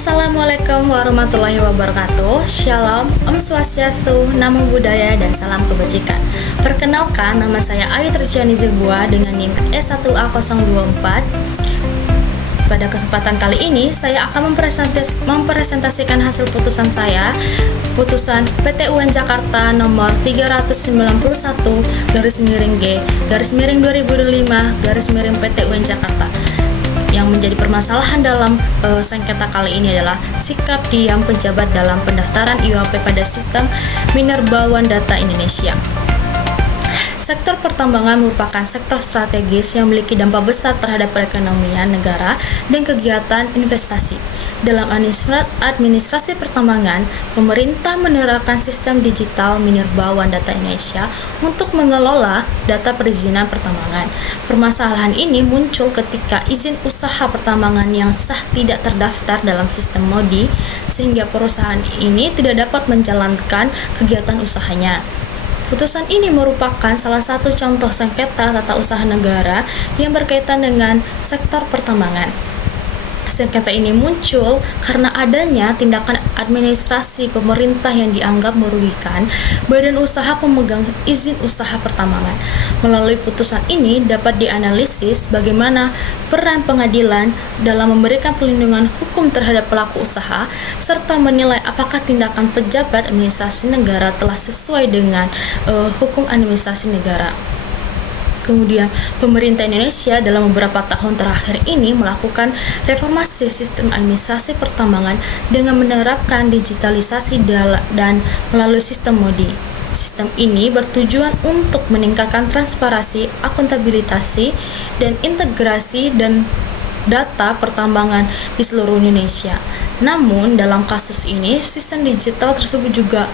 Assalamualaikum warahmatullahi wabarakatuh. Shalom, Om Swastiastu, Namo Buddhaya, dan salam kebajikan. Perkenalkan, nama saya Ayu Trisyani Zilbua dengan NIM S1A024. Pada kesempatan kali ini, saya akan mempresentasikan hasil putusan saya, putusan PT UN Jakarta nomor 391/G/2005 PT UN Jakarta. Yang menjadi permasalahan dalam sengketa kali ini adalah sikap diam pejabat dalam pendaftaran IUAP pada sistem Minerba One Data Indonesia. Sektor pertambangan merupakan sektor strategis yang memiliki dampak besar terhadap perekonomian negara dan kegiatan investasi. Dalam administrasi pertambangan, pemerintah menerapkan sistem digital Minerba One Data Indonesia untuk mengelola data perizinan pertambangan. Permasalahan ini muncul ketika izin usaha pertambangan yang sah tidak terdaftar dalam sistem MODI, sehingga perusahaan ini tidak dapat menjalankan kegiatan usahanya. Putusan ini merupakan salah satu contoh sengketa tata usaha negara yang berkaitan dengan sektor pertambangan. Sengketa ini muncul karena adanya tindakan administrasi pemerintah yang dianggap merugikan badan usaha pemegang izin usaha pertambangan. Melalui putusan ini dapat dianalisis bagaimana peran pengadilan dalam memberikan perlindungan hukum terhadap pelaku usaha, serta menilai apakah tindakan pejabat administrasi negara telah sesuai dengan hukum administrasi negara. Kemudian, pemerintah Indonesia dalam beberapa tahun terakhir ini melakukan reformasi sistem administrasi pertambangan dengan menerapkan digitalisasi dan melalui sistem MODI. Sistem ini bertujuan untuk meningkatkan transparansi, akuntabilitas, dan integrasi dan data pertambangan di seluruh Indonesia. Namun, dalam kasus ini, sistem digital tersebut juga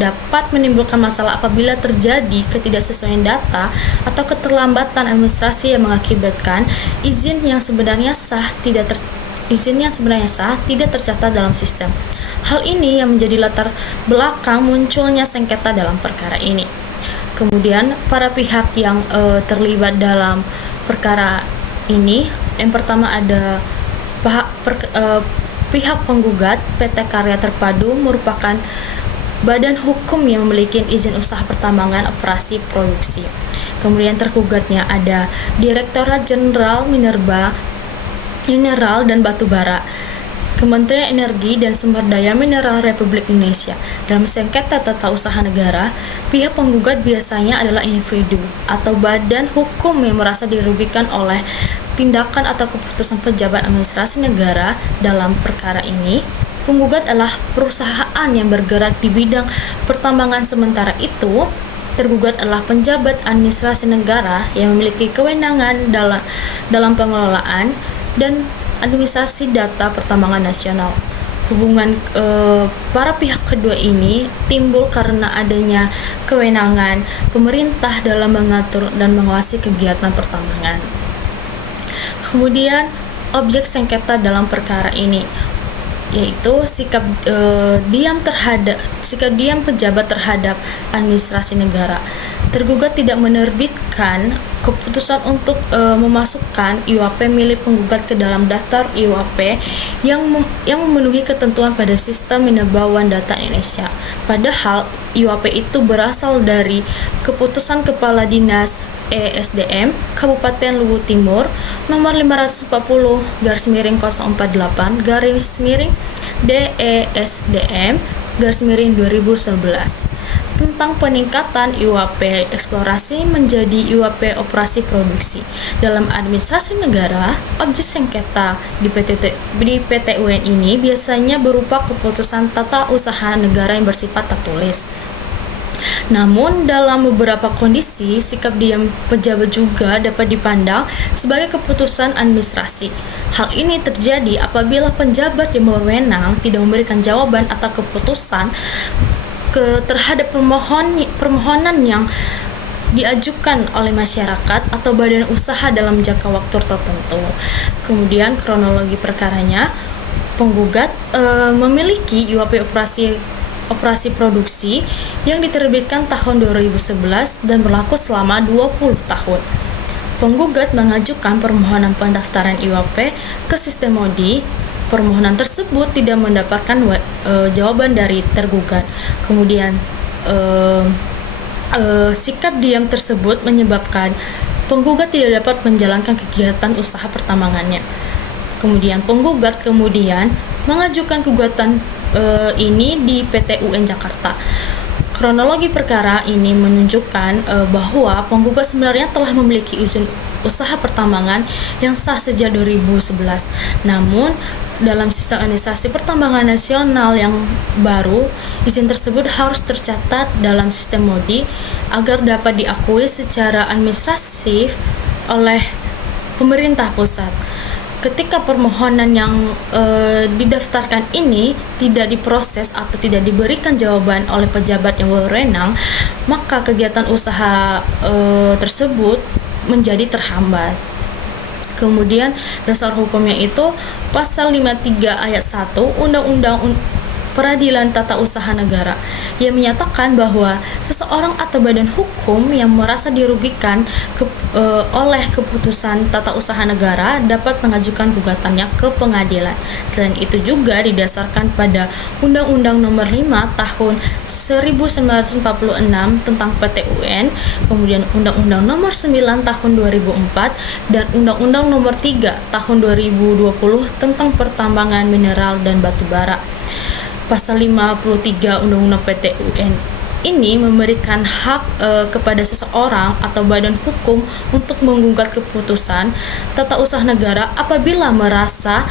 dapat menimbulkan masalah apabila terjadi ketidaksesuaian data atau keterlambatan administrasi yang mengakibatkan izin yang sebenarnya sah tidak tercatat dalam sistem. Hal ini yang menjadi latar belakang munculnya sengketa dalam perkara ini. Kemudian, para pihak yang terlibat dalam perkara ini, yang pertama ada pihak penggugat. PT Karya Terpadu merupakan badan hukum yang memiliki izin usaha pertambangan operasi produksi. Kemudian tergugatnya ada Direktorat Jenderal Mineral dan Batubara, Kementerian Energi dan Sumber Daya Mineral Republik Indonesia. Dalam sengketa tata usaha negara, pihak penggugat biasanya adalah individu atau badan hukum yang merasa dirugikan oleh tindakan atau keputusan pejabat administrasi negara. Dalam perkara ini, penggugat adalah perusahaan yang bergerak di bidang pertambangan, sementara itu tergugat adalah penjabat administrasi negara yang memiliki kewenangan dalam pengelolaan dan administrasi data pertambangan nasional. Hubungan para pihak kedua ini timbul karena adanya kewenangan pemerintah dalam mengatur dan mengawasi kegiatan pertambangan. Kemudian, objek sengketa dalam perkara ini yaitu sikap diam pejabat terhadap administrasi negara. Tergugat tidak menerbitkan keputusan untuk memasukkan IUAP milik penggugat ke dalam daftar IUAP yang memenuhi ketentuan pada sistem Minerba One Data Indonesia. Padahal IUAP itu berasal dari keputusan Kepala Dinas ESDM Kabupaten Luwu Timur nomor 540/DESDM/2011 tentang peningkatan IUAP eksplorasi menjadi IUAP operasi produksi. Dalam administrasi negara, objek sengketa di PT UN ini biasanya berupa keputusan tata usaha negara yang bersifat tertulis. Namun, dalam beberapa kondisi, sikap diam pejabat juga dapat dipandang sebagai keputusan administrasi. Hal ini terjadi apabila penjabat yang berwenang tidak memberikan jawaban atau keputusan terhadap permohonan yang diajukan oleh masyarakat atau badan usaha dalam jangka waktu tertentu. Kemudian, kronologi perkaranya, penggugat memiliki IUAP operasi produksi yang diterbitkan tahun 2011 dan berlaku selama 20 tahun. Penggugat mengajukan permohonan pendaftaran IUAP ke sistem MODI permohonan tersebut tidak mendapatkan jawaban dari tergugat. Kemudian sikap diam tersebut menyebabkan penggugat tidak dapat menjalankan kegiatan usaha pertambangannya. Kemudian penggugat mengajukan gugatan ini di PT UN Jakarta. Kronologi perkara ini menunjukkan bahwa penggugat sebenarnya telah memiliki izin usaha pertambangan yang sah sejak 2011. Namun, dalam sistem administrasi pertambangan nasional yang baru, izin tersebut harus tercatat dalam sistem MODI agar dapat diakui secara administratif oleh pemerintah pusat. Ketika permohonan yang didaftarkan ini tidak diproses atau tidak diberikan jawaban oleh pejabat yang berwenang, maka kegiatan usaha tersebut menjadi terhambat. Kemudian dasar hukumnya itu pasal 53 ayat 1 Undang-Undang Peradilan Tata Usaha Negara yang menyatakan bahwa seseorang atau badan hukum yang merasa dirugikan oleh keputusan tata usaha negara dapat mengajukan gugatannya ke pengadilan. Selain itu juga didasarkan pada Undang-Undang Nomor 5 Tahun 1946 tentang PT UN, kemudian Undang-Undang Nomor 9 Tahun 2004 dan Undang-Undang Nomor 3 Tahun 2020 tentang pertambangan mineral dan batu bara. Pasal 53 Undang-Undang PT UN ini memberikan hak kepada seseorang atau badan hukum untuk menggugat keputusan tata usaha negara apabila merasa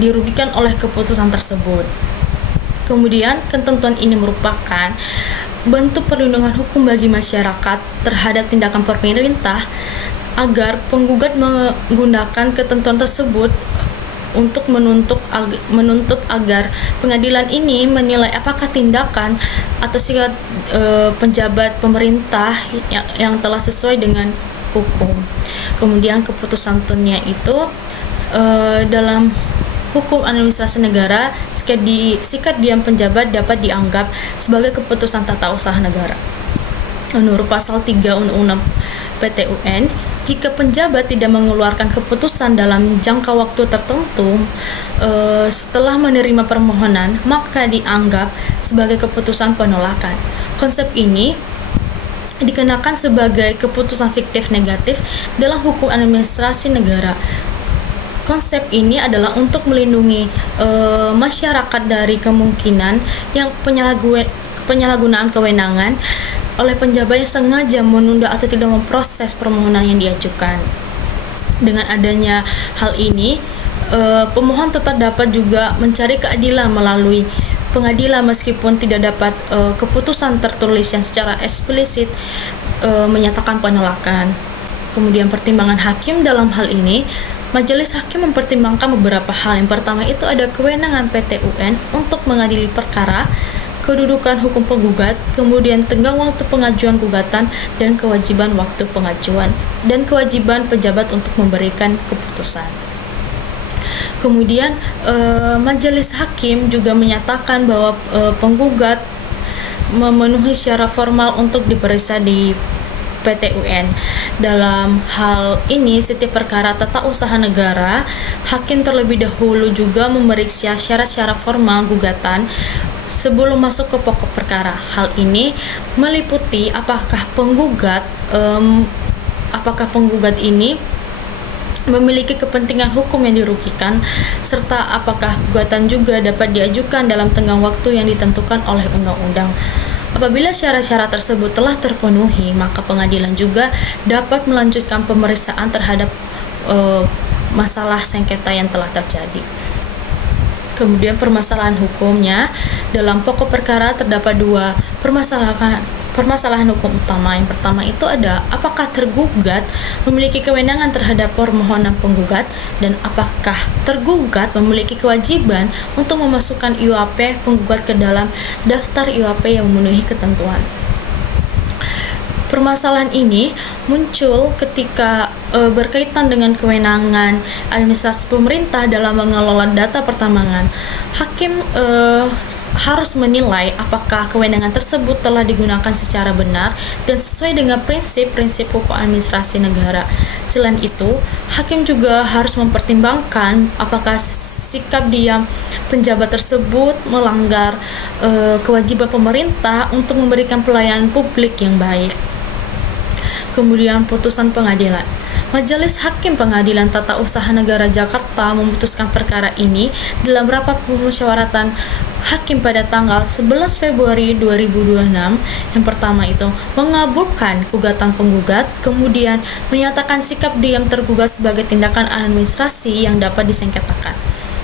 dirugikan oleh keputusan tersebut. Kemudian, ketentuan ini merupakan bentuk perlindungan hukum bagi masyarakat terhadap tindakan pemerintah agar penggugat menggunakan ketentuan tersebut untuk menuntut agar pengadilan ini menilai apakah tindakan atau sikap penjabat pemerintah yang telah sesuai dengan hukum. Kemudian keputusan tunnya itu dalam hukum administrasi negara, sikap diam penjabat dapat dianggap sebagai keputusan tata usaha negara. Menurut pasal 3 Undang-Undang PT UN, jika penjabat tidak mengeluarkan keputusan dalam jangka waktu tertentu setelah menerima permohonan, maka dianggap sebagai keputusan penolakan. Konsep ini dikenakan sebagai keputusan fiktif negatif dalam hukum administrasi negara. Konsep ini adalah untuk melindungi masyarakat dari kemungkinan yang penyalahgunaan kewenangan oleh penjabat yang sengaja menunda atau tidak memproses permohonan yang diajukan. Dengan adanya hal ini, pemohon tetap dapat juga mencari keadilan melalui pengadilan meskipun tidak dapat keputusan tertulis yang secara eksplisit menyatakan penolakan. Kemudian pertimbangan hakim dalam hal ini, majelis hakim mempertimbangkan beberapa hal. Yang pertama itu ada kewenangan PT UN untuk mengadili perkara, kedudukan hukum penggugat, kemudian tenggang waktu pengajuan gugatan, dan kewajiban waktu pengajuan, dan kewajiban pejabat untuk memberikan keputusan. Kemudian majelis hakim juga menyatakan bahwa penggugat memenuhi syarat formal untuk diperiksa di PT UN. Dalam hal ini, setiap perkara tata usaha negara, hakim terlebih dahulu juga memeriksa syarat-syarat formal gugatan sebelum masuk ke pokok perkara. Hal ini meliputi apakah penggugat ini memiliki kepentingan hukum yang dirugikan, serta apakah gugatan juga dapat diajukan dalam tenggang waktu yang ditentukan oleh undang-undang. Apabila syarat-syarat tersebut telah terpenuhi, maka pengadilan juga dapat melanjutkan pemeriksaan terhadap masalah sengketa yang telah terjadi. Kemudian permasalahan hukumnya, dalam pokok perkara terdapat dua permasalahan hukum utama. Yang pertama itu ada apakah tergugat memiliki kewenangan terhadap permohonan penggugat, dan apakah tergugat memiliki kewajiban untuk memasukkan IUAP penggugat ke dalam daftar IUAP yang memenuhi ketentuan. Permasalahan ini muncul ketika berkaitan dengan kewenangan administrasi pemerintah dalam mengelola data pertambangan. Hakim harus menilai apakah kewenangan tersebut telah digunakan secara benar dan sesuai dengan prinsip-prinsip hukum administrasi negara. Selain itu, hakim juga harus mempertimbangkan apakah sikap diam penjabat tersebut melanggar kewajiban pemerintah untuk memberikan pelayanan publik yang baik. Kemudian putusan pengadilan. Majelis Hakim Pengadilan Tata Usaha Negara Jakarta memutuskan perkara ini dalam rapat pemusyawaratan hakim pada tanggal 11 Februari 2026. Yang pertama itu mengabulkan gugatan penggugat, kemudian menyatakan sikap diam tergugat sebagai tindakan administrasi yang dapat disengketakan.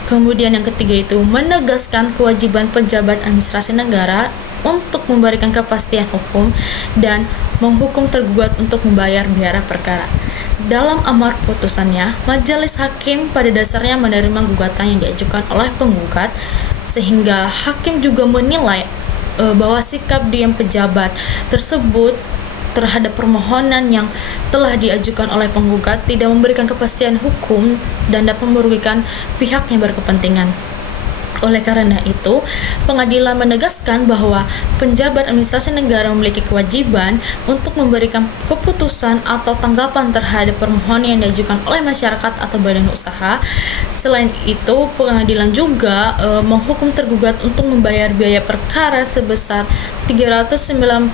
Kemudian yang ketiga itu menegaskan kewajiban pejabat administrasi negara untuk memberikan kepastian hukum dan menghukum tergugat untuk membayar biaya perkara. Dalam amar putusannya, majelis hakim pada dasarnya menerima gugatan yang diajukan oleh penggugat, sehingga hakim juga menilai bahwa sikap diam pejabat tersebut terhadap permohonan yang telah diajukan oleh penggugat tidak memberikan kepastian hukum dan dapat merugikan pihak yang berkepentingan. Oleh karena itu, pengadilan menegaskan bahwa penjabat administrasi negara memiliki kewajiban untuk memberikan keputusan atau tanggapan terhadap permohonan yang diajukan oleh masyarakat atau badan usaha. Selain itu, pengadilan juga menghukum tergugat untuk membayar biaya perkara sebesar 391.000.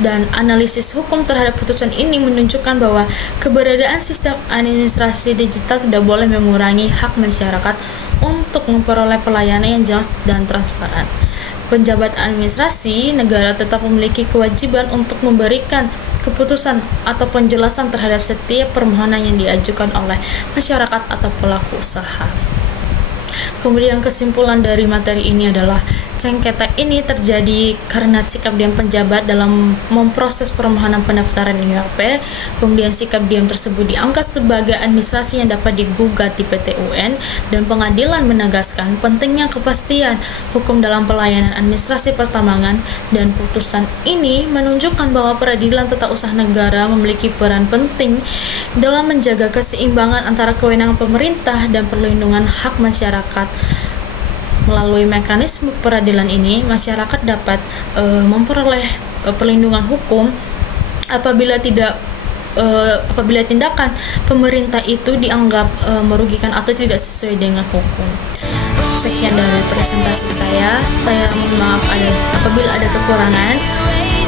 Dan analisis hukum terhadap putusan ini menunjukkan bahwa keberadaan sistem administrasi digital tidak boleh mengurangi hak masyarakat untuk memperoleh pelayanan yang jelas dan transparan. Penjabat administrasi negara tetap memiliki kewajiban untuk memberikan keputusan atau penjelasan terhadap setiap permohonan yang diajukan oleh masyarakat atau pelaku usaha. Kemudian kesimpulan dari materi ini adalah sengketa ini terjadi karena sikap diam penjabat dalam memproses permohonan pendaftaran IUP. Kemudian sikap diam tersebut dianggap sebagai administrasi yang dapat digugat di PT UN, dan pengadilan menegaskan pentingnya kepastian hukum dalam pelayanan administrasi pertambangan, dan putusan ini menunjukkan bahwa peradilan tata usaha negara memiliki peran penting dalam menjaga keseimbangan antara kewenangan pemerintah dan perlindungan hak masyarakat. Melalui mekanisme peradilan ini, masyarakat dapat memperoleh perlindungan hukum apabila tindakan pemerintah itu dianggap merugikan atau tidak sesuai dengan hukum. Sekian dari presentasi saya mohon maaf apabila ada kekurangan.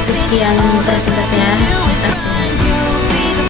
Sekian presentasinya. Terima kasih.